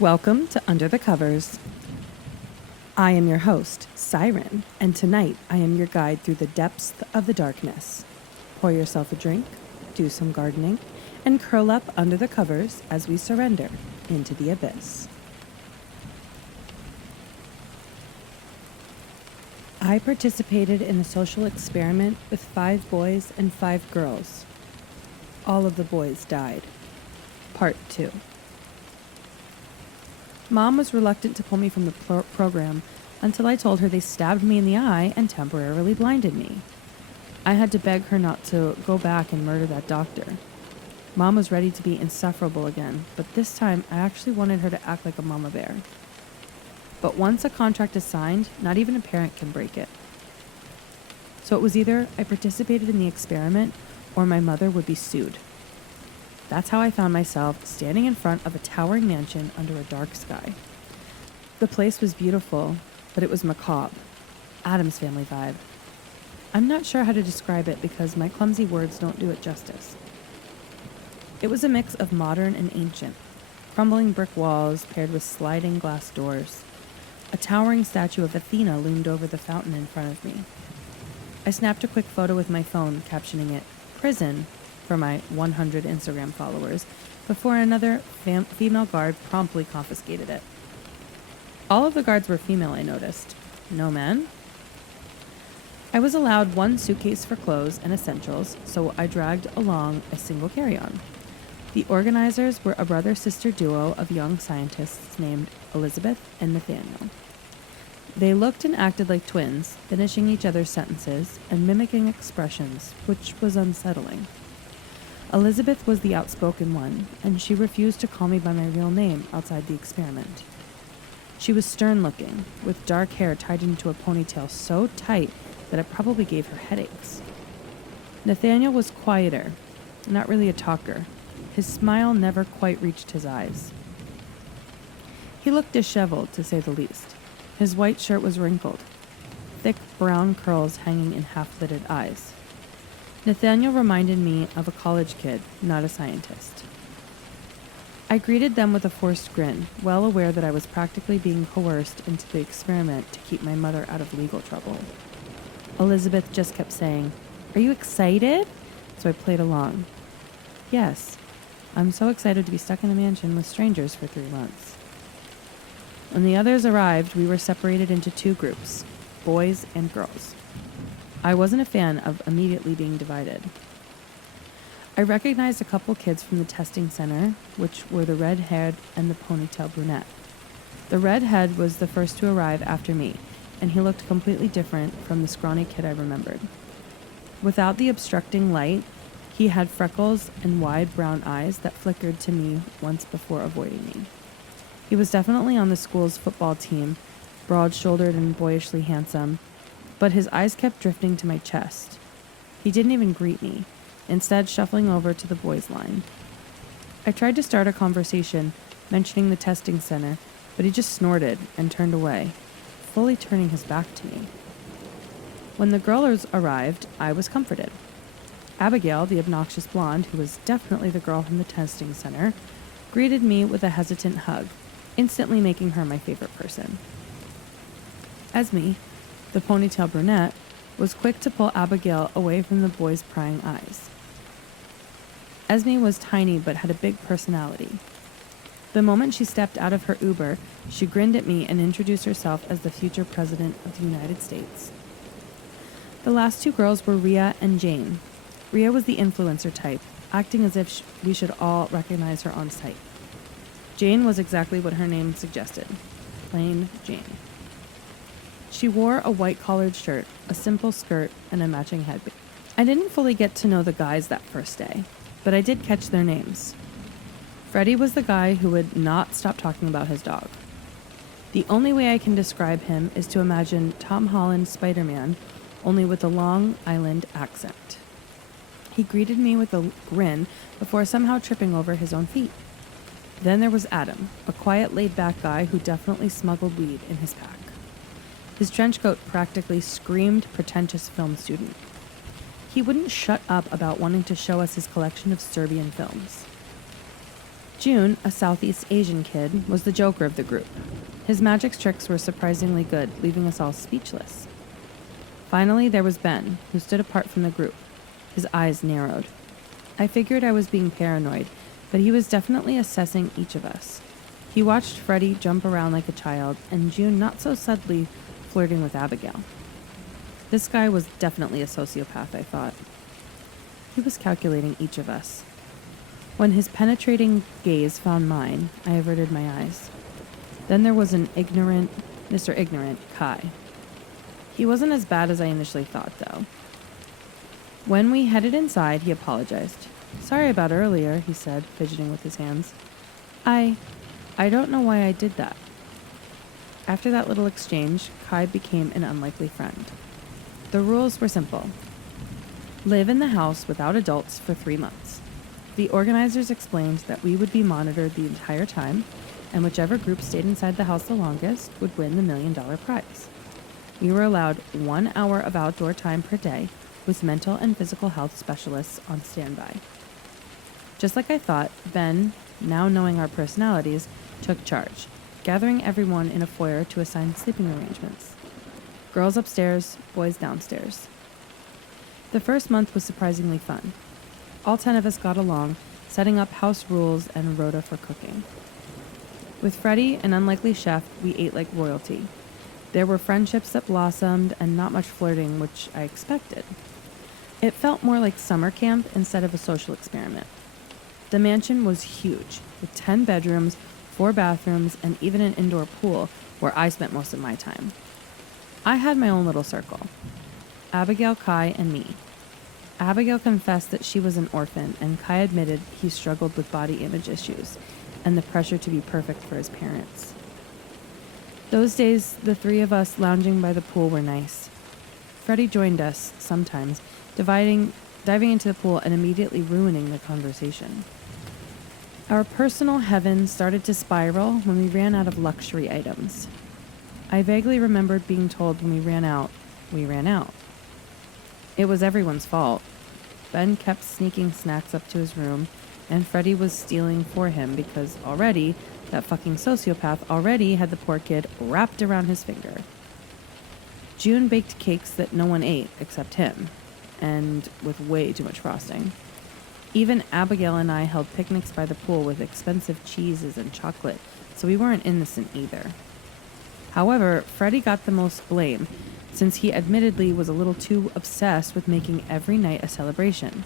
Welcome to Under the Covers. I am your host, Siren, and tonight I am your guide through the depths of the darkness. Pour yourself a drink, do some gardening, and curl up under the covers as we surrender into the abyss. I participated in a social experiment with 5 boys and 5 girls. All of the boys died. Part 2. Mom was reluctant to pull me from the program until I told her they stabbed me in the eye and temporarily blinded me. I had to beg her not to go back and murder that doctor. Mom was ready to be insufferable again, but this time I actually wanted her to act like a mama bear. But once a contract is signed, not even a parent can break it. So it was either I participated in the experiment or my mother would be sued. That's how I found myself standing in front of a towering mansion under a dark sky. The place was beautiful, but it was macabre. Addams Family vibe. I'm not sure how to describe it because my clumsy words don't do it justice. It was a mix of modern and ancient. Crumbling brick walls paired with sliding glass doors. A towering statue of Athena loomed over the fountain in front of me. I snapped a quick photo with my phone, captioning it, "Prison," for my 100 Instagram followers, before another female guard promptly confiscated it. All of the guards were female, I noticed. No men? I was allowed 1 suitcase for clothes and essentials, so I dragged along a single carry-on. The organizers were a brother-sister duo of young scientists named Elizabeth and Nathaniel. They looked and acted like twins, finishing each other's sentences and mimicking expressions, which was unsettling. Elizabeth was the outspoken one, and she refused to call me by my real name outside the experiment. She was stern-looking, with dark hair tied into a ponytail so tight that it probably gave her headaches. Nathaniel was quieter, not really a talker. His smile never quite reached his eyes. He looked disheveled, to say the least. His white shirt was wrinkled, thick brown curls hanging in half-lidded eyes. Nathaniel reminded me of a college kid, not a scientist. I greeted them with a forced grin, well aware that I was practically being coerced into the experiment to keep my mother out of legal trouble. Elizabeth just kept saying, "Are you excited?" So I played along. Yes, I'm so excited to be stuck in a mansion with strangers for 3 months. When the others arrived, we were separated into 2 groups, boys and girls. I wasn't a fan of immediately being divided. I recognized a couple kids from the testing center, which were the red-haired and the ponytail brunette. The redhead was the first to arrive after me, and he looked completely different from the scrawny kid I remembered. Without the obstructing light, he had freckles and wide brown eyes that flickered to me once before avoiding me. He was definitely on the school's football team, broad-shouldered and boyishly handsome, but his eyes kept drifting to my chest. He didn't even greet me, instead shuffling over to the boys' line. I tried to start a conversation, mentioning the testing center, but he just snorted and turned away, fully turning his back to me. When the girls arrived, I was comforted. Abigail, the obnoxious blonde, who was definitely the girl from the testing center, greeted me with a hesitant hug, instantly making her my favorite person. Esme, the ponytail brunette, was quick to pull Abigail away from the boys' prying eyes. Esme was tiny but had a big personality. The moment she stepped out of her Uber, she grinned at me and introduced herself as the future president of the United States. The last 2 girls were Rhea and Jane. Rhea was the influencer type, acting as if we should all recognize her on sight. Jane was exactly what her name suggested, plain Jane. She wore a white-collared shirt, a simple skirt, and a matching headband. I didn't fully get to know the guys that first day, but I did catch their names. Freddie was the guy who would not stop talking about his dog. The only way I can describe him is to imagine Tom Holland's Spider-Man, only with a Long Island accent. He greeted me with a grin before somehow tripping over his own feet. Then there was Adam, a quiet, laid-back guy who definitely smuggled weed in his pack. His trench coat practically screamed pretentious film student. He wouldn't shut up about wanting to show us his collection of Serbian films. June, a Southeast Asian kid, was the joker of the group. His magic tricks were surprisingly good, leaving us all speechless. Finally, there was Ben, who stood apart from the group. His eyes narrowed. I figured I was being paranoid, but he was definitely assessing each of us. He watched Freddie jump around like a child, and June not so subtly flirting with Abigail. This guy was definitely a sociopath, I thought. He was calculating each of us. When his penetrating gaze found mine, I averted my eyes. Then there was Mr. Ignorant, Kai. He wasn't as bad as I initially thought, though. When we headed inside, he apologized. "Sorry about earlier," he said, fidgeting with his hands. I don't know why I did that." After that little exchange, Kai became an unlikely friend. The rules were simple. Live in the house without adults for 3 months. The organizers explained that we would be monitored the entire time, and whichever group stayed inside the house the longest would win the $1 million prize. We were allowed 1 hour of outdoor time per day, with mental and physical health specialists on standby. Just like I thought, Ben, now knowing our personalities, took charge, gathering everyone in a foyer to assign sleeping arrangements. Girls upstairs, boys downstairs. The first month was surprisingly fun. All 10 of us got along, setting up house rules and rota for cooking. With Freddie, an unlikely chef, we ate like royalty. There were friendships that blossomed and not much flirting, which I expected. It felt more like summer camp instead of a social experiment. The mansion was huge, with 10 bedrooms, 4 bathrooms, and even an indoor pool where I spent most of my time. I had my own little circle. Abigail, Kai, and me. Abigail confessed that she was an orphan, and Kai admitted he struggled with body image issues and the pressure to be perfect for his parents. Those days, the 3 of us lounging by the pool were nice. Freddie joined us, sometimes, diving into the pool and immediately ruining the conversation. Our personal heaven started to spiral when we ran out of luxury items. I vaguely remembered being told when we ran out. It was everyone's fault. Ben kept sneaking snacks up to his room, and Freddie was stealing for him because already, that fucking sociopath already had the poor kid wrapped around his finger. June baked cakes that no one ate except him, and with way too much frosting. Even Abigail and I held picnics by the pool with expensive cheeses and chocolate, so we weren't innocent either. However, Freddie got the most blame, since he admittedly was a little too obsessed with making every night a celebration.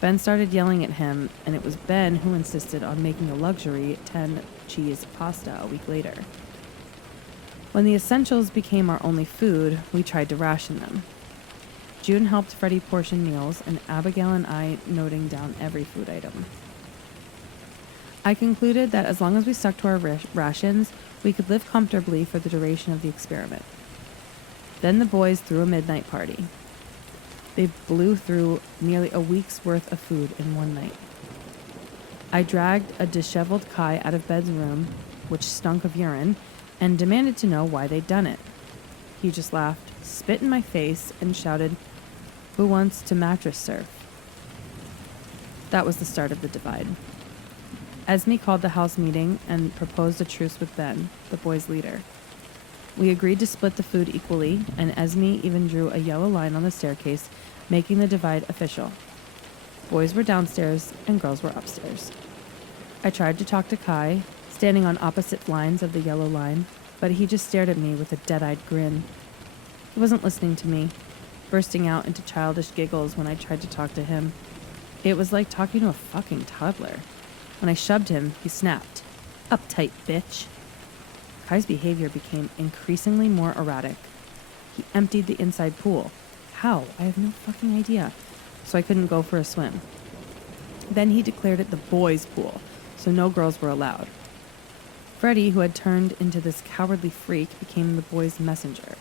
Ben started yelling at him, and it was Ben who insisted on making a luxury 10-cheese pasta a week later. When the essentials became our only food, we tried to ration them. June helped Freddie portion meals, and Abigail and I noting down every food item. I concluded that as long as we stuck to our rations, we could live comfortably for the duration of the experiment. Then the boys threw a midnight party. They blew through nearly a week's worth of food in one night. I dragged a disheveled Kai out of Ben's room, which stunk of urine, and demanded to know why they'd done it. He just laughed, spit in my face, and shouted, "Who wants to mattress surf?" That was the start of the divide. Esme called the house meeting and proposed a truce with Ben, the boys' leader. We agreed to split the food equally, and Esme even drew a yellow line on the staircase, making the divide official. Boys were downstairs and girls were upstairs. I tried to talk to Kai, standing on opposite lines of the yellow line, but he just stared at me with a dead-eyed grin. He wasn't listening to me, bursting out into childish giggles when I tried to talk to him. It was like talking to a fucking toddler. When I shoved him, he snapped. "Uptight, bitch." Kai's behavior became increasingly more erratic. He emptied the inside pool. How? I have no fucking idea. So I couldn't go for a swim. Then he declared it the boys' pool, so no girls were allowed. Freddie, who had turned into this cowardly freak, became the boys' messenger.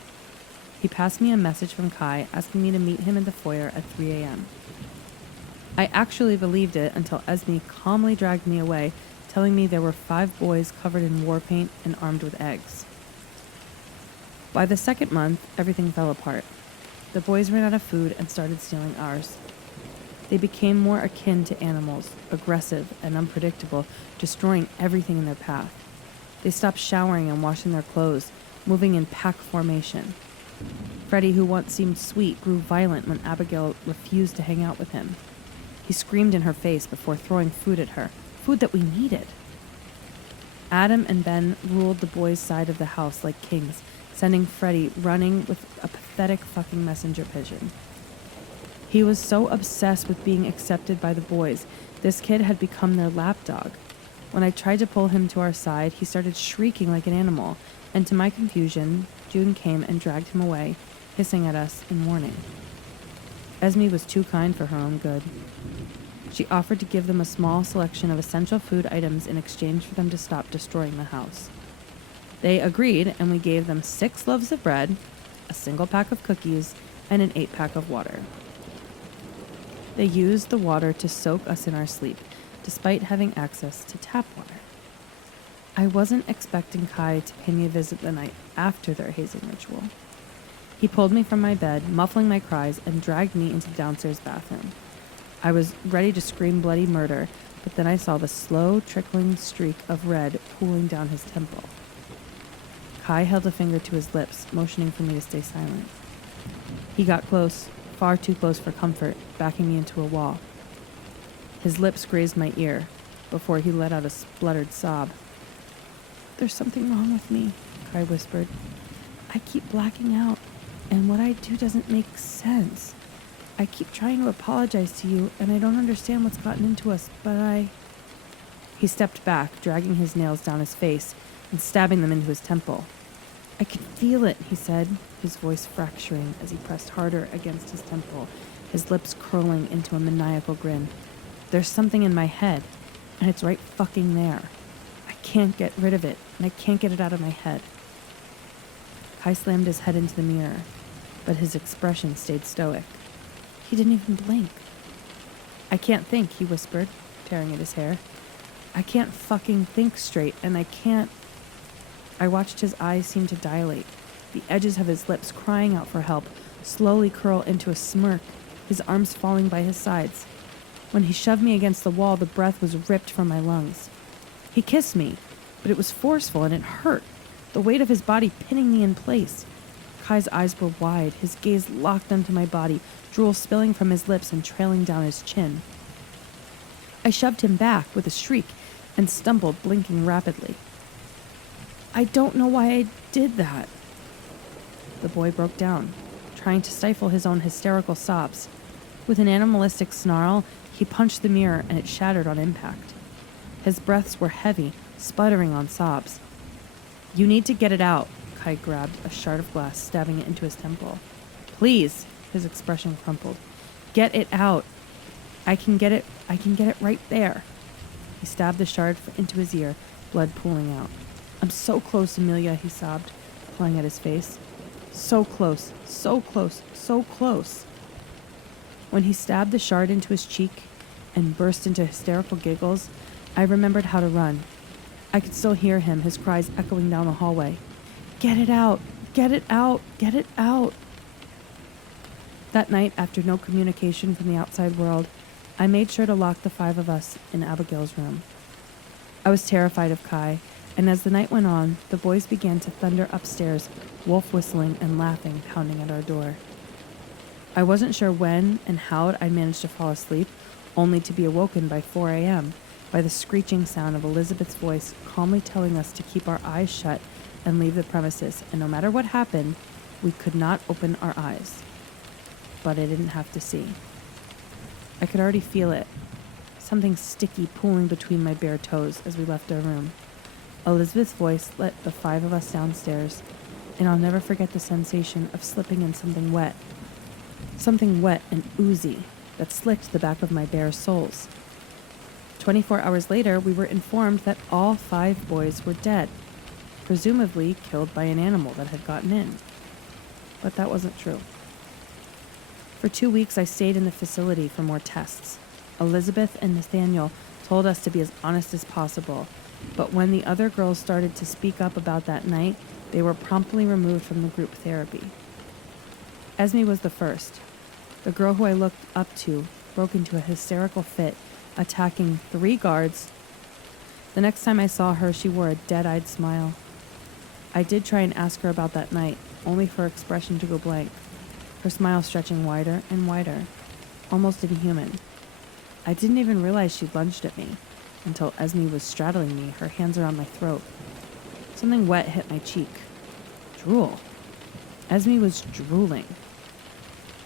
He passed me a message from Kai asking me to meet him in the foyer at 3 a.m. I actually believed it until Esme calmly dragged me away, telling me there were 5 boys covered in war paint and armed with eggs. By the second month, everything fell apart. The boys ran out of food and started stealing ours. They became more akin to animals, aggressive and unpredictable, destroying everything in their path. They stopped showering and washing their clothes, moving in pack formation. Freddie, who once seemed sweet, grew violent when Abigail refused to hang out with him. He screamed in her face before throwing food at her, food that we needed. Adam and Ben ruled the boys' side of the house like kings, sending Freddie running with a pathetic fucking messenger pigeon. He was so obsessed with being accepted by the boys, this kid had become their lapdog. When I tried to pull him to our side, he started shrieking like an animal, and to my confusion, June came and dragged him away, hissing at us in warning. Esme was too kind for her own good. She offered to give them a small selection of essential food items in exchange for them to stop destroying the house. They agreed, and we gave them 6 loaves of bread, a single pack of cookies, and an 8-pack of water. They used the water to soak us in our sleep, despite having access to tap water. I wasn't expecting Kai to pay me a visit the night after their hazing ritual. He pulled me from my bed, muffling my cries, and dragged me into the downstairs bathroom. I was ready to scream bloody murder, but then I saw the slow, trickling streak of red pooling down his temple. Kai held a finger to his lips, motioning for me to stay silent. He got close, far too close for comfort, backing me into a wall. His lips grazed my ear before he let out a spluttered sob. "There's something wrong with me," Kai whispered. "I keep blacking out, and what I do doesn't make sense. I keep trying to apologize to you, and I don't understand what's gotten into us, but I..." He stepped back, dragging his nails down his face and stabbing them into his temple. "I can feel it," he said, his voice fracturing as he pressed harder against his temple, his lips curling into a maniacal grin. "There's something in my head, and it's right fucking there. I can't get rid of it, and I can't get it out of my head." Kai slammed his head into the mirror, but his expression stayed stoic. He didn't even blink. "I can't think," he whispered, tearing at his hair. "I can't fucking think straight, and I can't..." I watched his eyes seem to dilate, the edges of his lips crying out for help, slowly curl into a smirk, his arms falling by his sides. When he shoved me against the wall, the breath was ripped from my lungs. He kissed me, but it was forceful and it hurt, the weight of his body pinning me in place. Kai's eyes were wide, his gaze locked onto my body, drool spilling from his lips and trailing down his chin. I shoved him back with a shriek and stumbled, blinking rapidly. "I don't know why I did that." The boy broke down, trying to stifle his own hysterical sobs. With an animalistic snarl, he punched the mirror and it shattered on impact. His breaths were heavy, sputtering on sobs. "You need to get it out." Kai grabbed a shard of glass, stabbing it into his temple. "Please." His expression crumpled. "Get it out. I can get it right there." He stabbed the shard into his ear, blood pooling out. "I'm so close, Amelia," he sobbed, pulling at his face. "So close, so close, so close." When he stabbed the shard into his cheek and burst into hysterical giggles, I remembered how to run. I could still hear him, his cries echoing down the hallway. "Get it out! Get it out! Get it out!" That night, after no communication from the outside world, I made sure to lock the 5 of us in Abigail's room. I was terrified of Kai, and as the night went on, the boys began to thunder upstairs, wolf whistling and laughing, pounding at our door. I wasn't sure when and how I'd managed to fall asleep, only to be awoken by 4 a.m., by the screeching sound of Elizabeth's voice calmly telling us to keep our eyes shut and leave the premises, and no matter what happened, we could not open our eyes. But I didn't have to see. I could already feel it, something sticky pooling between my bare toes as we left our room. Elizabeth's voice led the 5 of us downstairs, and I'll never forget the sensation of slipping in something wet and oozy that slicked the back of my bare soles. 24 hours later, we were informed that all 5 boys were dead, presumably killed by an animal that had gotten in. But that wasn't true. For 2 weeks, I stayed in the facility for more tests. Elizabeth and Nathaniel told us to be as honest as possible, but when the other girls started to speak up about that night, they were promptly removed from the group therapy. Esme was the first, the girl who I looked up to, broke into a hysterical fit, attacking 3 guards. The next time I saw her, she wore a dead-eyed smile. I did try and ask her about that night, only for her expression to go blank, her smile stretching wider and wider, almost inhuman. I didn't even realize she'd lunged at me until Esme was straddling me, her hands around my throat. Something wet hit my cheek. Drool. Esme was drooling.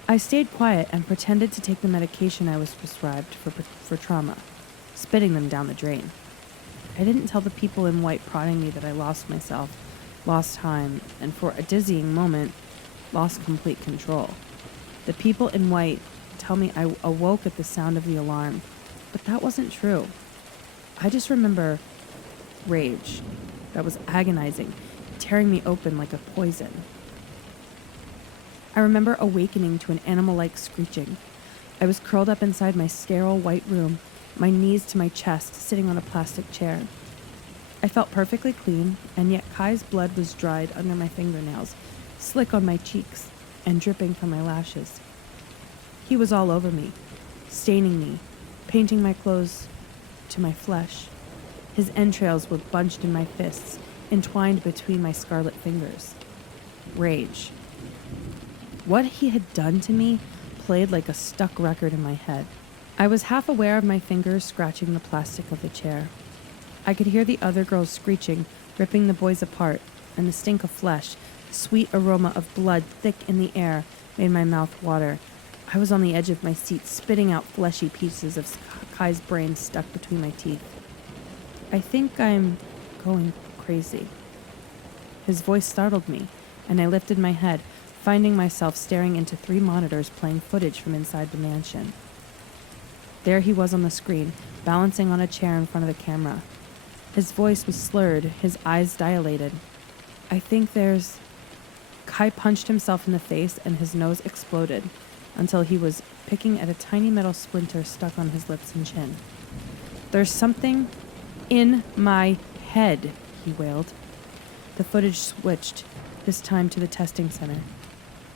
I stayed quiet and pretended to take the medication I was prescribed for trauma, spitting them down the drain. I didn't tell the people in white prodding me that I lost myself, lost time, and for a dizzying moment, lost complete control. The people in white tell me I awoke at the sound of the alarm, but that wasn't true. I just remember rage that was agonizing, tearing me open like a poison. I remember awakening to an animal-like screeching. I was curled up inside my sterile white room, my knees to my chest, sitting on a plastic chair. I felt perfectly clean, and yet Kai's blood was dried under my fingernails, slick on my cheeks, and dripping from my lashes. He was all over me, staining me, painting my clothes to my flesh. His entrails were bunched in my fists, entwined between my scarlet fingers. Rage. What he had done to me played like a stuck record in my head. I was half aware of my fingers scratching the plastic of the chair. I could hear the other girls screeching, ripping the boys apart, and the stink of flesh, sweet aroma of blood thick in the air, made my mouth water. I was on the edge of my seat, spitting out fleshy pieces of Kai's brain stuck between my teeth. I think I'm going crazy. His voice startled me, and I lifted my head, finding myself staring into 3 monitors playing footage from inside the mansion. There he was on the screen, balancing on a chair in front of the camera. His voice was slurred, his eyes dilated. I think there's... Kai punched himself in the face and his nose exploded until he was picking at a tiny metal splinter stuck on his lips and chin. There's something in my head, he wailed. The footage switched, this time to the testing center.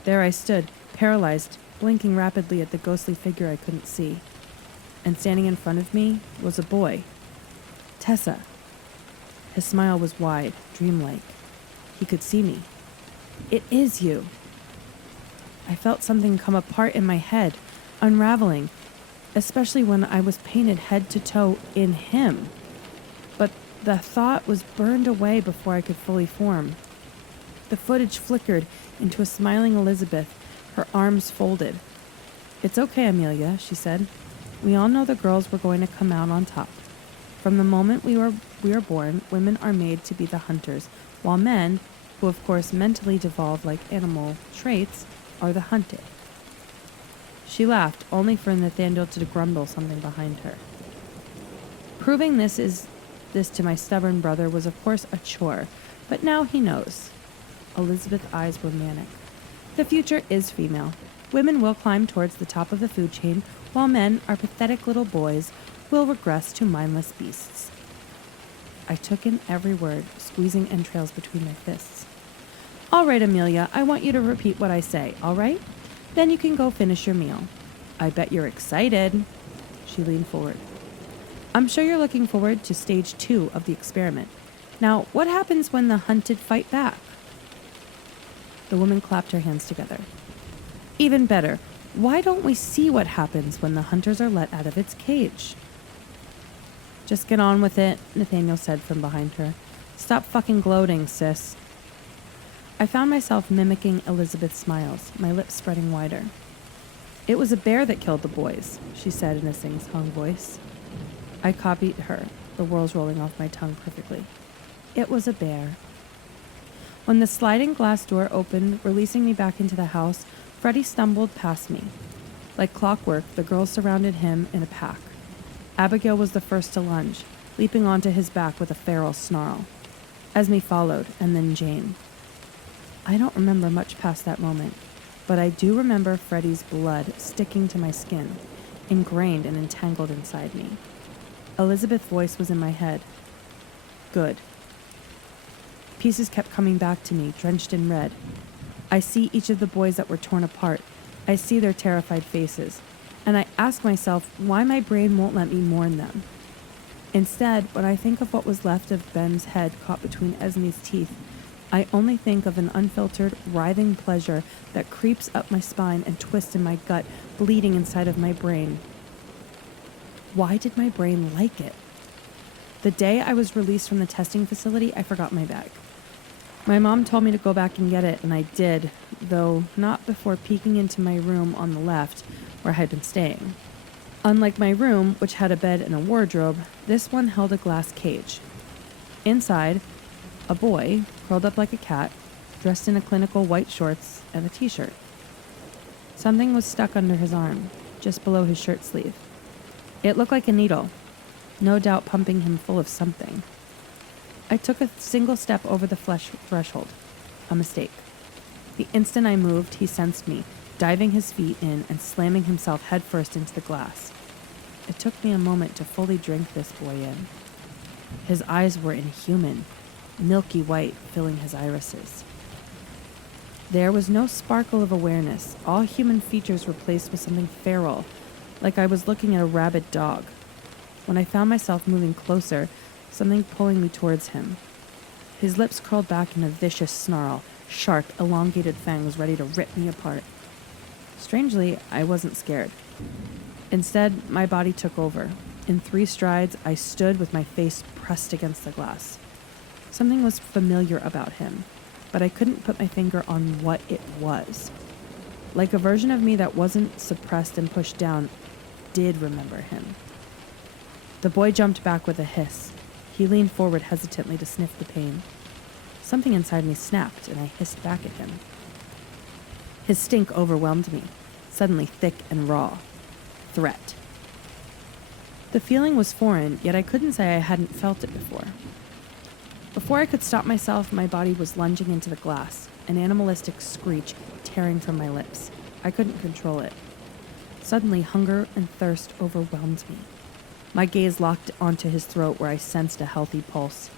There I stood, paralyzed, blinking rapidly at the ghostly figure I couldn't see. And standing in front of me was a boy. Tessa. His smile was wide, dreamlike. He could see me. It is you. I felt something come apart in my head, unraveling, especially when I was painted head to toe in him. But the thought was burned away before I could fully form. The footage flickered into a smiling Elizabeth, her arms folded. It's okay, Amelia, she said. We all know the girls were going to come out on top. From the moment we are born, women are made to be the hunters, while men, who of course mentally devolve like animal traits, are the hunted. She laughed, only for Nathaniel to grumble something behind her. Proving this to my stubborn brother was of course a chore, but now he knows. Elizabeth's eyes were manic. The future is female. Women will climb towards the top of the food chain, while men, our pathetic little boys, will regress to mindless beasts. I took in every word, squeezing entrails between my fists. All right, Amelia, I want you to repeat what I say, all right? Then you can go finish your meal. I bet you're excited. She leaned forward. I'm sure you're looking forward to stage 2 of the experiment. Now, what happens when the hunted fight back? The woman clapped her hands together. Even better, why don't we see what happens when the hunters are let out of its cage? Just get on with it, Nathaniel said from behind her. Stop fucking gloating, sis. I found myself mimicking Elizabeth's smiles, my lips spreading wider. It was a bear that killed the boys, she said in a sing-song voice. I copied her, the words rolling off my tongue perfectly. It was a bear. When the sliding glass door opened, releasing me back into the house, Freddie stumbled past me. Like clockwork, the girls surrounded him in a pack. Abigail was the first to lunge, leaping onto his back with a feral snarl. Esme followed, and then Jane. I don't remember much past that moment, but I do remember Freddie's blood sticking to my skin, ingrained and entangled inside me. Elizabeth's voice was in my head. Good. Pieces kept coming back to me, drenched in red. I see each of the boys that were torn apart. I see their terrified faces. and I ask myself why my brain won't let me mourn them. Instead, when I think of what was left of Ben's head caught between Esme's teeth, I only think of an unfiltered, writhing pleasure that creeps up my spine and twists in my gut, bleeding inside of my brain. Why did my brain like it? The day I was released from the testing facility, I forgot my bag. My mom told me to go back and get it, and I did, though not before peeking into my room on the left, where I had been staying. Unlike my room, which had a bed and a wardrobe, this one held a glass cage. Inside, a boy, curled up like a cat, dressed in a clinical white shorts and a t-shirt. Something was stuck under his arm, just below his shirt sleeve. It looked like a needle, no doubt pumping him full of something. I took a single step over the flesh threshold. A mistake. The instant I moved, he sensed me, diving his feet in and slamming himself headfirst into the glass. It took me a moment to fully drink this boy in. His eyes were inhuman, milky white filling his irises. There was no sparkle of awareness. All human features replaced with something feral, like I was looking at a rabid dog. When I found myself moving closer, something pulling me towards him. His lips curled back in a vicious snarl, sharp, elongated fangs ready to rip me apart. Strangely, I wasn't scared. Instead, my body took over. In 3 strides, I stood with my face pressed against the glass. Something was familiar about him, but I couldn't put my finger on what it was. Like a version of me that wasn't suppressed and pushed down did remember him. The boy jumped back with a hiss. He leaned forward hesitantly to sniff the pain. Something inside me snapped, and I hissed back at him. His stink overwhelmed me, suddenly thick and raw. Threat. The feeling was foreign, yet I couldn't say I hadn't felt it before. Before I could stop myself, my body was lunging into the glass, an animalistic screech tearing from my lips. I couldn't control it. Suddenly, hunger and thirst overwhelmed me. My gaze locked onto his throat where I sensed a healthy pulse.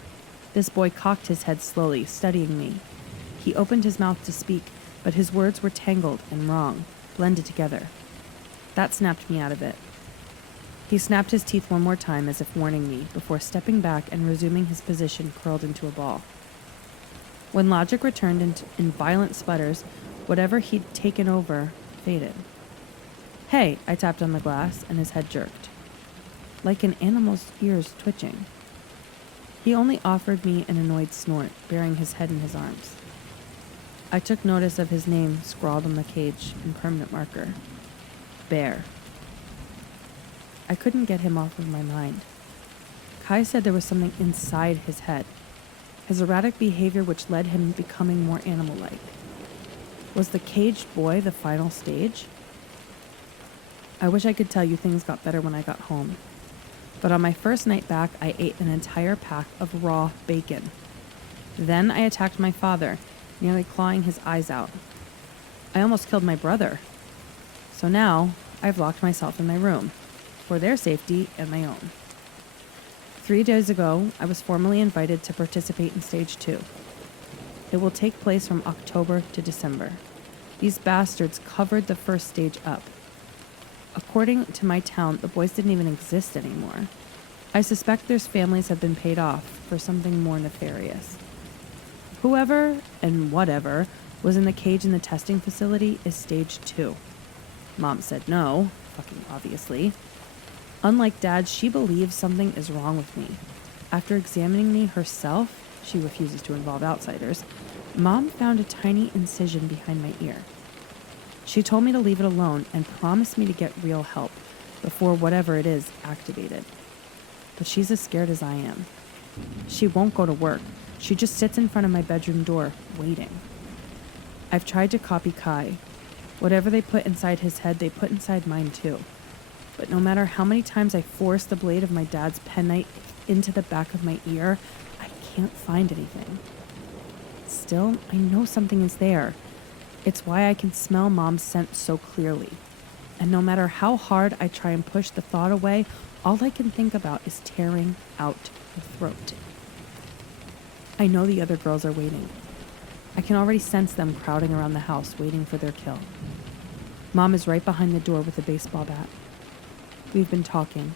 This boy cocked his head slowly, studying me. He opened his mouth to speak, but his words were tangled and wrong, blended together. That snapped me out of it. He snapped his teeth one more time as if warning me, before stepping back and resuming his position curled into a ball. When logic returned in violent sputters, whatever he'd taken over faded. "Hey," I tapped on the glass, and his head jerked, like an animal's ears twitching. He only offered me an annoyed snort, burying his head in his arms. I took notice of his name scrawled on the cage in permanent marker. Bear. I couldn't get him off of my mind. Kai said there was something inside his head, his erratic behavior which led him becoming more animal-like. Was the caged boy the final stage? I wish I could tell you things got better when I got home. But on my first night back, I ate an entire pack of raw bacon. Then I attacked my father, nearly clawing his eyes out. I almost killed my brother. So now, I've locked myself in my room, for their safety and my own. 3 days ago, I was formally invited to participate in Stage 2. It will take place from October to December. These bastards covered the first stage up. According to my town, the boys didn't even exist anymore. I suspect their families have been paid off for something more nefarious. Whoever and whatever was in the cage in the testing facility is Stage 2. Mom said no, fucking obviously. Unlike Dad, she believes something is wrong with me. After examining me herself, she refuses to involve outsiders, Mom found a tiny incision behind my ear. She told me to leave it alone and promised me to get real help before whatever it is activated. But she's as scared as I am. She won't go to work. She just sits in front of my bedroom door, waiting. I've tried to copy Kai. Whatever they put inside his head, they put inside mine too. But no matter how many times I force the blade of my dad's penknife into the back of my ear, I can't find anything. Still, I know something is there. It's why I can smell Mom's scent so clearly. And no matter how hard I try and push the thought away, all I can think about is tearing out her throat. I know the other girls are waiting. I can already sense them crowding around the house, waiting for their kill. Mom is right behind the door with a baseball bat. We've been talking.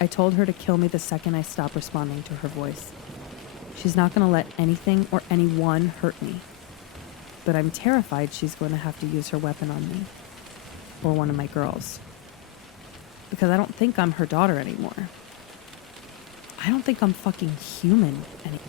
I told her to kill me the second I stop responding to her voice. She's not going to let anything or anyone hurt me. But I'm terrified she's going to have to use her weapon on me. Or one of my girls. Because I don't think I'm her daughter anymore. I don't think I'm fucking human anymore.